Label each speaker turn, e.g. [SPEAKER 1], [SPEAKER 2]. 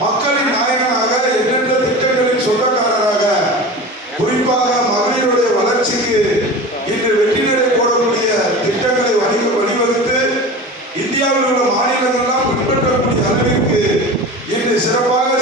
[SPEAKER 1] மக்களின் நாயகனாக எண்ணற்ற திட்டங்களின் சொந்தக்காரராக குறிப்பாக மகளிருடைய வளர்ச்சிக்கு இன்று வெற்றி போடக்கூடிய திட்டங்களை வழி வழிவகுத்து இந்தியாவில் உள்ள மாநிலங்கள்லாம் பின்பற்றக்கூடிய அளவிற்கு இன்று சிறப்பாக